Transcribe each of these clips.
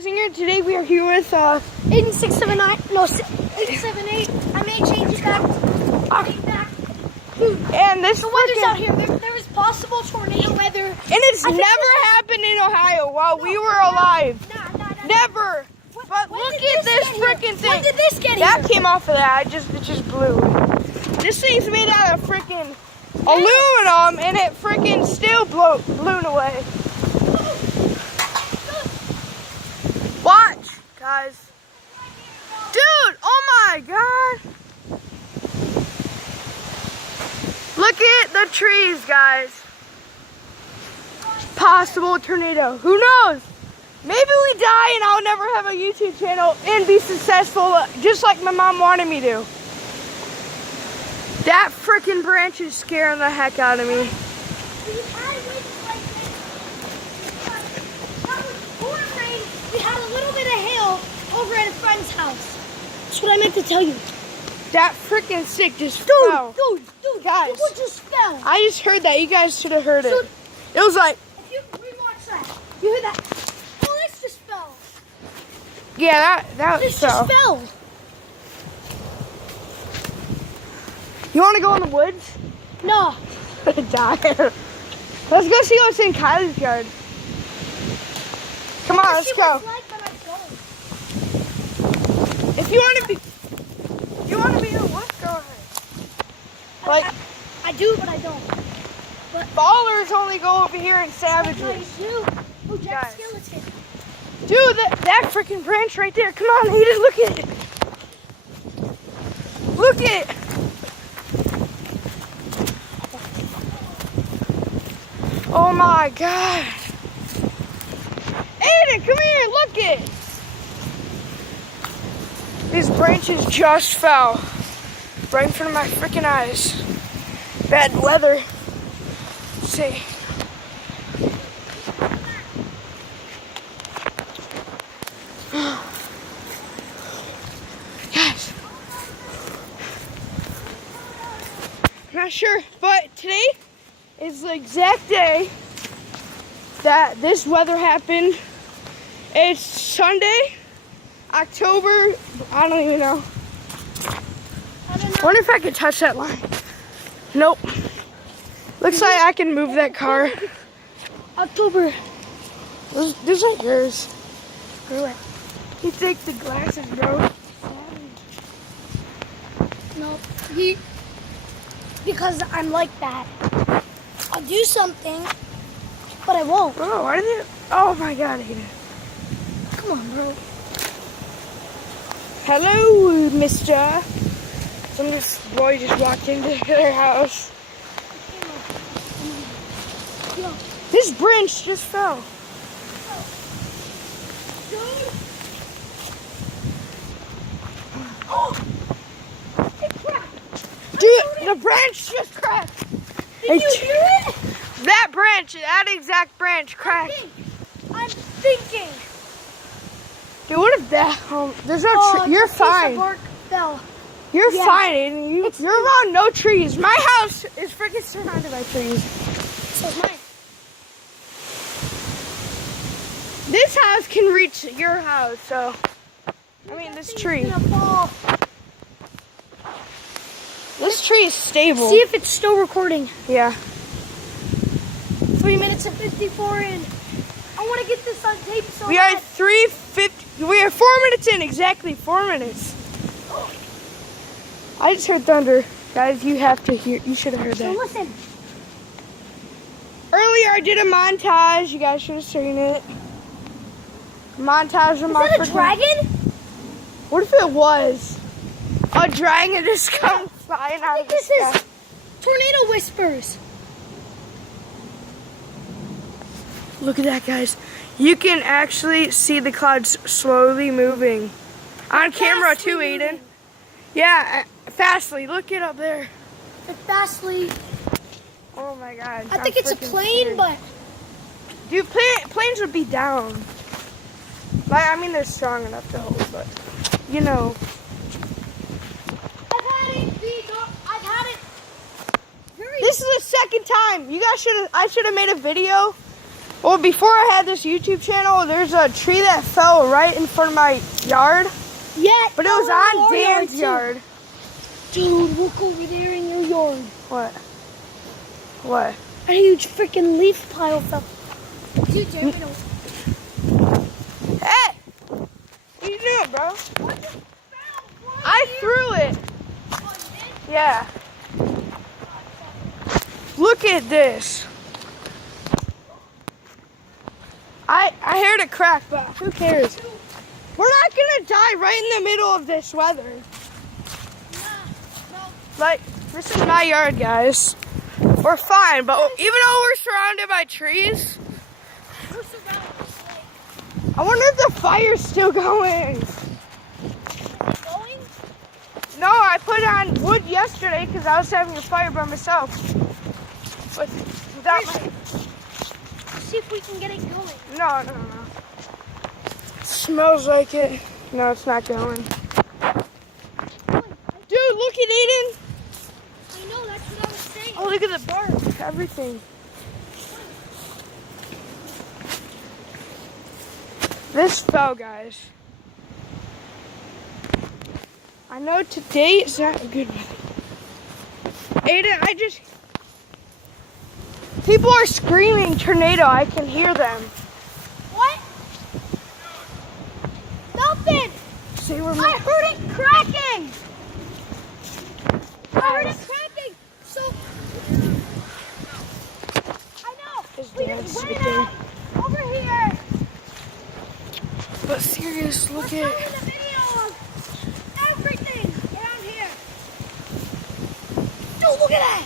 guys, and here today we are here with Aiden 679, no 878. I made changes back. And this the weather's out here. There is possible tornado weather. And it's never happened in Ohio while we were alive. Never. But look at this freaking thing. When did this get here? That came off of that. It just blew. This thing's made out of freaking aluminum, and it freaking still blew away. Watch, guys. Dude, oh my God. Look at the trees, guys. Possible tornado. Who knows? Maybe we die and I'll never have a YouTube channel and be successful just like my mom wanted me to. That freaking branch is scaring the heck out of me. We've had winds like this. That was pouring rain. We had a little bit of hail over at a friend's house. That's what I meant to tell you. That freaking stick just fell. Dude, guys. What just fell? I just heard that. You guys should have heard it. It was like. If you rewatch that, you heard that. Oh, this just fell. Yeah, that This fell. just fell. You want to go in the woods? No. Die. Let's go see what's in Kylie's yard. Come on, let's go. If you want to be in the woods, go ahead. I do, but I don't. But ballers only go over here in savages. I do. Oh, Jack Skeleton. Dude, that freaking branch right there. Come on, Hayden, look at it. Look at it. Oh my God. Aiden, come here, look at it. These branches just fell right in front of my freaking eyes. Bad weather. Let's see. Guys. I'm not sure, but today is the exact day that this weather happened. It's Sunday, October, I don't even know. I wonder if I could touch that line. Nope. Looks like I can move that car. October. Those are yours. You take the glasses, bro. No, because I'm like that. I'll do something, but I won't. Oh, why did it? Oh my God, Aiden. Come on, bro. Hello, mister. This boy just walked into their house. This branch just fell. Oh, it cracked. Dude, the branch just cracked. Did you hear it? That branch, that exact branch cracked. I'm thinking. Dude, what if that? There's no tree. You're fine. Bark fell. You're fine, Aiden. You're around no trees. My house is freaking surrounded by trees. So is mine. This house can reach your house, so. I mean, this tree. This tree is stable. See if it's still recording. Yeah. 3 minutes and 54 in. I want to get this on tape so we are 3:50. We are 4 minutes in. Exactly 4 minutes. I just heard thunder, guys. You have to hear. You should have heard that. So listen. Earlier, I did a montage. You guys should have seen it. Montage of my. Is that a dragon? What if it was a dragon just come flying out of the sky? This is tornado whispers. Look at that, guys. You can actually see the clouds slowly moving. On camera too, Aiden. Yeah, fastly. Look it up there. Fastly. Oh my God. I think it's a plane, but. Dude, planes would be down. Like, I mean, they're strong enough to hold, but you know. I've had it. This is the second time. You guys I should have made a video Well, before I had this YouTube channel, there's a tree that fell right in front of my yard. Yeah, But it was on Dan's yard. Dude, look over there in your yard. What? What? A huge freaking leaf pile fell. Dude, Jeremy, don't. Hey! What are you doing, bro? I threw it. Yeah. Look at this. I heard it crack, but who cares? We're not gonna die right in the middle of this weather. Like, this is my yard, guys. We're fine, but even though we're surrounded by trees, I wonder if the fire's still going. No, I put on wood yesterday because I was having a fire by myself. But without my... See if we can get it going. No. It smells like it. No, it's not going. Dude, look at Aiden. I know, that's what I was saying. Oh, look at the bark. Everything. This fell, guys. I know today is not a good weather. Aiden, people are screaming tornado. I can hear them. What? Nothing. See, we're I heard it cracking. I heard it cracking. So, I know. His We dad's just right went there. out over here. But serious, look We're at... filming a video of everything around here. Dude, look at that.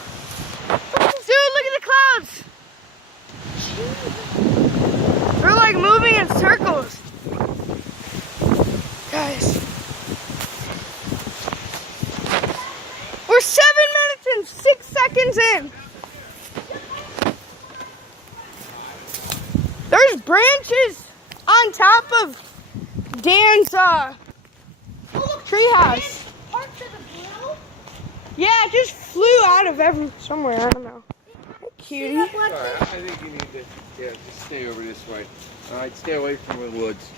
Dude, look at the clouds. They're like moving in circles. Guys. We're 7 minutes and 6 seconds in. There's branches on top of Dan's treehouse. Parts of the grill. Yeah, it just flew out of somewhere. I don't know. Cutie. All right, I think you need to, just stay over this way. All right, stay away from the woods.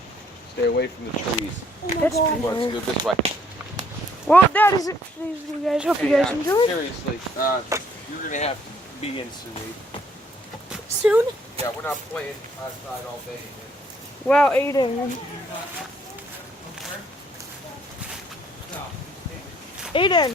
Stay away from the trees. Oh my That's God. Come on, let's go this way. Well, that is it for today's video, guys. Hope you guys enjoyed. Seriously, you're gonna have to be in soon. Soon? Yeah, we're not playing outside all day. Well, Aiden. Aiden.